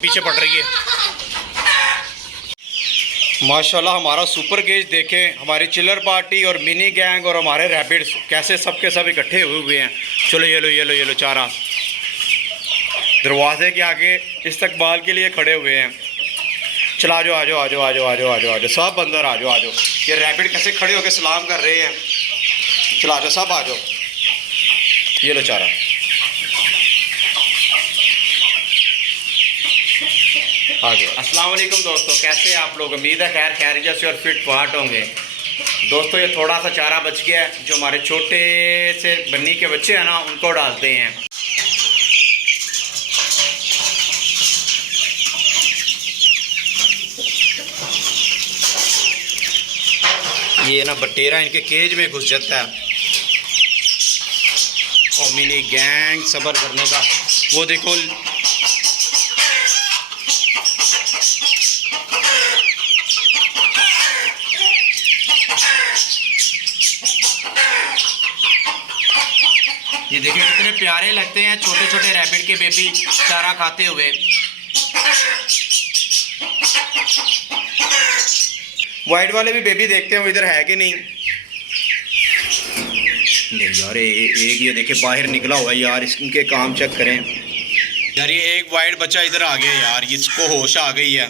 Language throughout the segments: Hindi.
पीछे पड़ रही है। माशाल्लाह हमारा सुपर गेज देखें, हमारी चिल्लर पार्टी और मिनी गैंग और हमारे रैपिड्स कैसे सबके सब इकट्ठे हुए हैं। चलो ये लो चारा दरवाजे के आगे इस्तकबाल के लिए खड़े हुए हैं। चला आ जाओ सब अंदर आ जाओ। ये रैपिड कैसे खड़े होकर सलाम कर रहे हैं। चला आ जाओ सब आ जाओ। ये लो चारा। आ जाओ। अस्सलाम वालेकुम दोस्तों, कैसे हैं आप लोग। उम्मीद है खैर खैरियत से और फिट फाट होंगे। दोस्तों ये थोड़ा सा चारा बच गया है, जो हमारे छोटे से बन्नी के बच्चे हैं ना, उनको डालते हैं। ये ना बटेरा इनके केज में घुस जाता है। और मिनी गैंग सब्र करने का, वो देखो ये देखिए कितने प्यारे लगते हैं छोटे छोटे रैबिट के बेबी चारा खाते हुए। वाइट वाले भी बेबी देखते हैं वो इधर है कि नहीं। यार एक ये देखिए बाहर निकला हुआ है यार, इनके काम चेक करें यार। ये एक वाइट बच्चा इधर आ गया यार, इसको होश आ गई है।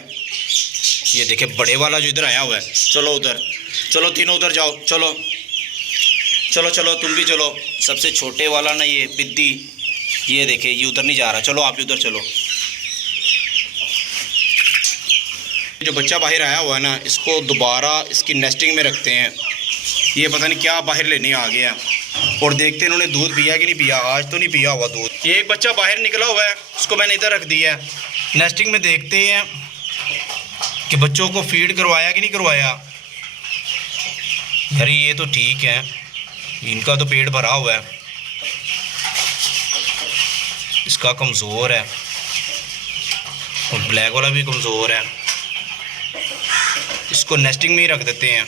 ये देखिए बड़े वाला जो इधर आया हुआ है। चलो उधर चलो, तीनों उधर जाओ। चलो चलो चलो तुम भी चलो। सबसे छोटे वाला ना ये पिद्दी, ये देखिए ये उधर नहीं जा रहा। चलो आप भी उधर चलो। जो बच्चा बाहर आया हुआ है ना, इसको दोबारा इसकी नेस्टिंग में रखते हैं। ये पता नहीं क्या बाहर लेने आ गया। और देखते हैं इन्होंने दूध पिया कि नहीं पिया। आज तो नहीं पिया हुआ दूध। ये एक बच्चा बाहर निकला हुआ है, उसको मैंने इधर रख दिया है। नेस्टिंग में देखते हैं कि बच्चों को फीड करवाया कि नहीं करवाया। यार ये तो ठीक है, इनका तो पेट भरा हुआ है, इसका कमज़ोर है और ब्लैक वाला भी कमज़ोर है। इसको नेस्टिंग में ही रख देते हैं।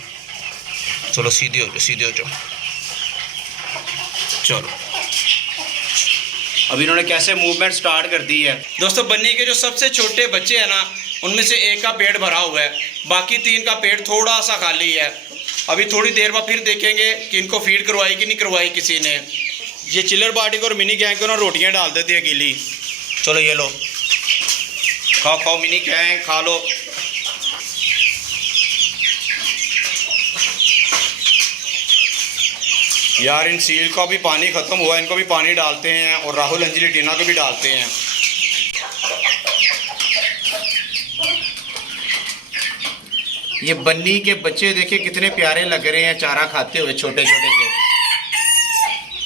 चलो सीधे हो जाओ। चलो अभी इन्होंने कैसे मूवमेंट स्टार्ट कर दी है। दोस्तों बन्नी के जो सबसे छोटे बच्चे हैं ना, उनमें से एक का पेट भरा हुआ है, बाकी तीन का पेट थोड़ा सा खाली है। अभी थोड़ी देर बाद फिर देखेंगे कि इनको फीड करवाई कि नहीं करवाई किसी ने। ये चिल्लर पार्टी को और मिनी गैंग को ना रोटियां डाल देती है गीली। चलो ये लो खाओ मिनी गैंग खा लो। यार इन सील का भी पानी ख़त्म हुआ, इनको भी पानी डालते हैं और राहुल अंजलि टीना को भी डालते हैं। ये बन्नी के बच्चे देखिए कितने प्यारे लग रहे हैं चारा खाते हुए, छोटे छोटे से।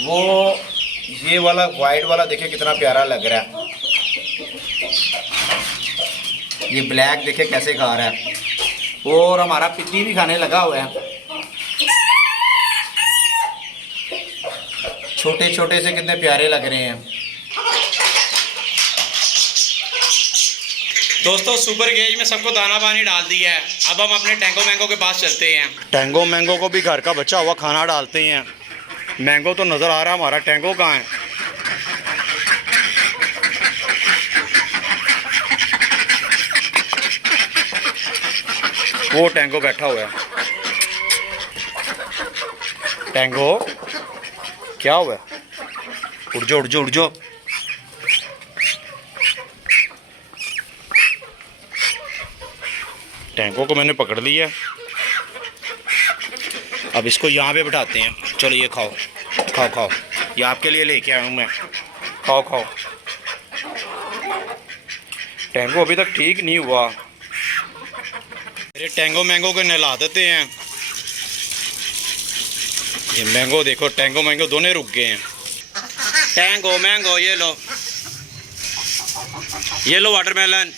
वो ये वाला वाइट वाला देखिए कितना प्यारा लग रहा है। ये ब्लैक देखिए कैसे खा रहा है। और हमारा पिद्दी भी खाने लगा हुआ है। छोटे छोटे से कितने प्यारे लग रहे हैं। दोस्तों सुपर गेज में सबको दाना पानी डाल दिया है। अब हम अपने टैंगो मैंगो के पास चलते हैं। टैंगो मैंगो को भी घर का बचा हुआ खाना डालते हैं। मैंगो तो नज़र आ रहा है, हमारा टैंगो कहाँ है। वो टैंगो बैठा हुआ है। टैंगो क्या हुआ है? उड़ जाओ। टैंको को मैंने पकड़ लिया। अब इसको यहाँ पे बिठाते हैं। चलो ये खाओ। ये आपके लिए लेके आया हूँ मैं। खाओ। टैंको अभी तक ठीक नहीं हुआ। मेरे टैंगो मैंगो को नहला देते हैं। ये मैंगो देखो, टैंगो मैंगो दोनों रुक गए हैं। टैंगो मैंगो ये लो वाटरमेलन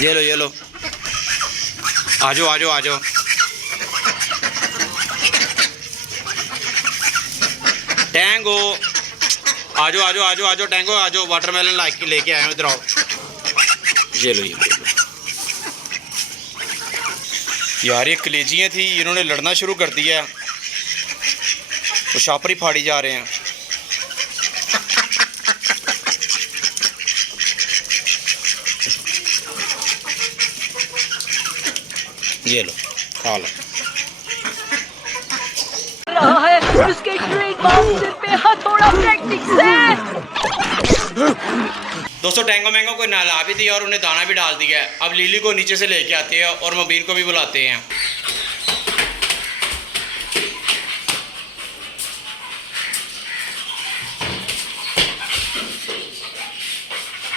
ये लो। आ जाओ। टैंगो आ जाओ टैंगो आ जाओ। वाटरमेलन लेके आए हो, इधर आओ। ये लो। यार ये कलेजियाँ थी, इन्होंने लड़ना शुरू कर दिया तो शापरी फाड़ी जा रहे हैं। ये लो खा लो। रहा है उसके ट्रेडमार्क सिर पे हथौड़ा टैक्टिक्स है। दोस्तों टैंगो मैंगो को नहला भी दिया और उन्हें दाना भी डाल दिया है। अब लिली को नीचे से लेके आते हैं और मुबीन को भी बुलाते हैं।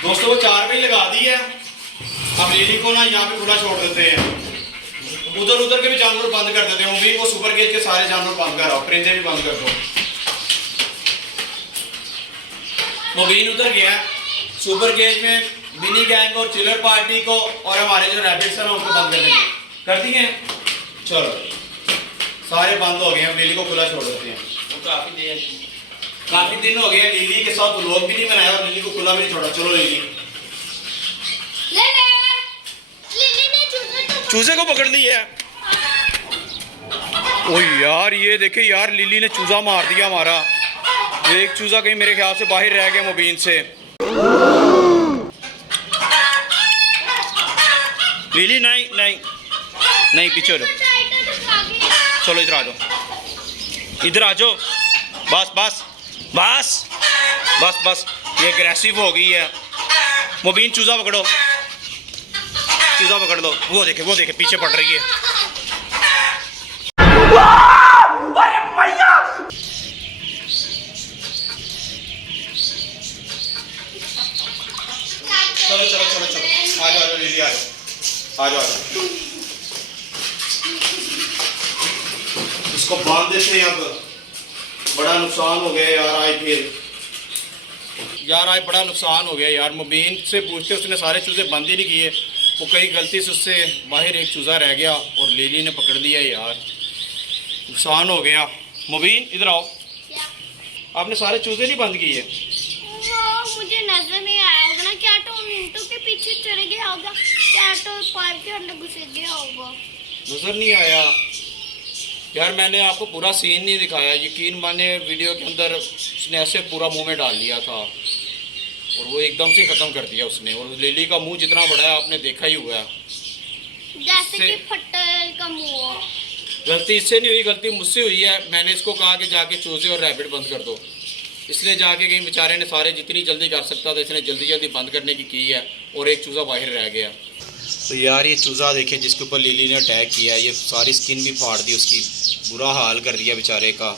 दोस्तों वो 4 बजे लगा दी है। अब लिली को ना यहाँ पे खुला छोड़ देते हैं। उधर उधर के भी जानवर बंद कर देते हैं। मुबीन को सुपर गेज के सारे जानवर बंद कराओ, परिंदे भी बंद कर दो। मुबीन उधर गया सुपर गेज में मिनी गैंग और चिलर पार्टी को और हमारे जो रैबिट्स हैं उनको बंद कर देंगे। कर दिए? चलो सारे बंद हो गए हैं। लिली को खुला छोड़ देते हैं। काफी दिन हो गए हैं लिली के साथ व्लॉग भी नहीं बनाया और लिली को खुला भी नहीं छोड़ा। चलो लिली चूजे को पकड़ लिया है। ओ यार ये देखे यार लिली ने चूजा मार दिया हमारा। एक चूजा कहीं मेरे ख्याल से बाहर रह गया मुबीन से। लिली नहीं नहीं नहीं पीछे हो जाओ। चलो इधर आ जाओ, इधर आ जाओ। बस बस बस बस बस ये अग्रेसिव हो गई है। मुबीन चूजा पकड़ो, चूजा पकड़ दो। वो देखे पीछे पड़ रही है। चलो चलो चलो चलो आ जाओ लिली आ जाओ आ जाओ। इसको बांध देते हैं। अब बड़ा नुकसान हो गया यार। आज फिर यार आज बड़ा नुकसान हो गया यार। मुबीन से पूछते उसने सारे चूजे बंद ही नहीं किए। वो कहीं गलती से उससे बाहर एक चूजा रह गया और लिली ने पकड़ लिया यार। नुकसान हो गया। मुबीन इधर आओ। आपने सारे चूजे नहीं बंद किए? मुझे नजर नहीं आया होगा ना। क्या तो मिनटों के पीछे चढ़ गया होगा, क्या तो पाइप के अंदर घुस गया होगा। नजर नहीं आया यार। मैंने आपको पूरा सीन नहीं दिखाया। यकीन माने वीडियो के अंदर उसने ऐसे पूरा मुंह में डाल लिया था और वो एकदम से ख़त्म कर दिया उसने। और लिली का मुंह जितना बड़ा है आपने देखा ही हुआ है। जैसे कि फट्टर का मुंह। गलती इससे नहीं हुई, गलती मुझसे हुई है। मैंने इसको कहा कि जाके चूजे और रैबिट बंद कर दो। इसने जाके कहीं बेचारे ने सारे जितनी जल्दी कर सकता था इसने जल्दी जल्दी बंद करने की है और एक चूज़ा बाहर रह गया। तो यार ये चूज़ा देखे जिसके ऊपर लिली ने अटैक किया, ये सारी स्किन भी फाड़ दी उसकी, बुरा हाल कर दिया बेचारे का।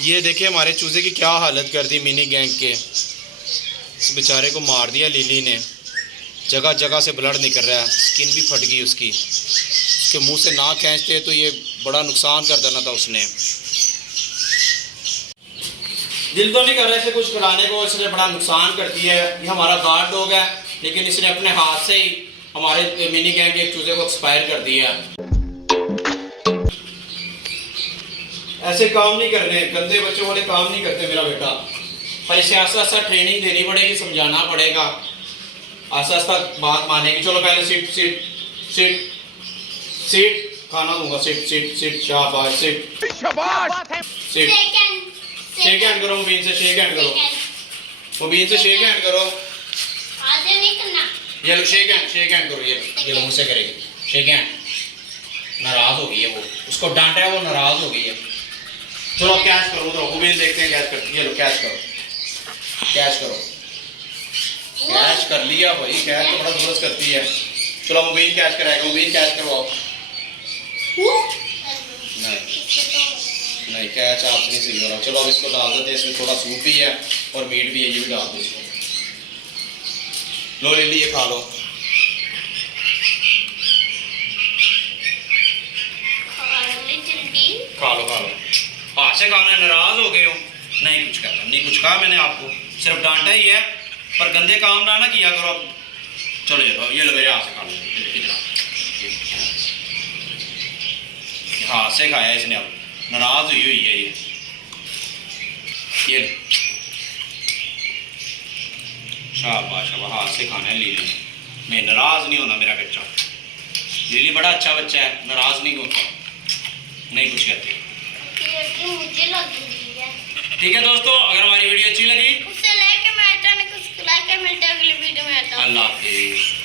ये देखे हमारे चूज़े की क्या हालत कर दी मिनी गैंग के। इस बेचारे को मार दिया लिली ने। जगह जगह से ब्लड निकल रहा है, स्किन भी फट गई उसकी। उसके मुंह से ना खींचते तो ये बड़ा नुकसान कर देना था उसने। दिल तो नहीं कर रहा इसे कुछ कराने को, इसने बड़ा नुकसान कर दिया है। ये हमारा गार्ड डॉग है लेकिन इसने अपने हाथ से ही हमारे मिनी गैंग के एक चूजे को एक्सपायर कर दिया। ऐसे काम नहीं करने, गंदे बच्चों वाले काम नहीं करते मेरा बेटा। पर इसे आस्ता आस्ता ट्रेनिंग देनी पड़ेगी, समझाना पड़ेगा, आस्ता आस्ता बात मानेगी। चलो पहले सीट सीट सीट सीट खाना दूंगा। सीट सीट सीट शाबाश सीट सीट। शेक हैंड करो मुबीन से, शेक हैंड करो मुबीन से, शेक हैंड करो। आधे नहीं करना। ये लो शेक हैंड करो। ये लो मुझसे करेगी शेक हैंड। नाराज हो गई है वो, उसको डांटा है वो नाराज हो गई है। चलो कैच करो, तो मुबीन देखते हैं कैच करती है। लो कैच करो, कैच करो। कैच कर लिया भाई, कैच तो बड़ा जबरदस्त करती है। चलो मुबीन कैच कराएगा, मुबीन कैच करवाओ। नहीं कैच आपसे नहीं सही हो रहा। चलो अब इसको डाल देते हैं। इसमें थोड़ा सूप भी है और मीट भी है, ये भी डाल दो इसको। लो लिली ये खा लो। खा लो खा लो। हाथ से खाना है, नाराज हो गए हो। नहीं कुछ कहता, नहीं कुछ कहा मैंने आपको, सिर्फ डांटा ही है। पर गंदे काम ना किया करो। चलो ये लो मेरे हाथ से खा लो। हाथ से खाया इसने, अब नाराज हुई है ये लो। शाबाश, अब हाथ से खाना है लिली ने। मैं नाराज नहीं होना मेरा बच्चा। लिली बड़ा अच्छा बच्चा है, नाराज नहीं होता, नहीं कुछ कहते। मुझे लग रही है। ठीक है दोस्तों, अगर हमारी वीडियो अच्छी लगी उससे लाइक कमेंट करना, कुछ लाइक मिलता है अगली वीडियो में। अल्लाह हाफिज़।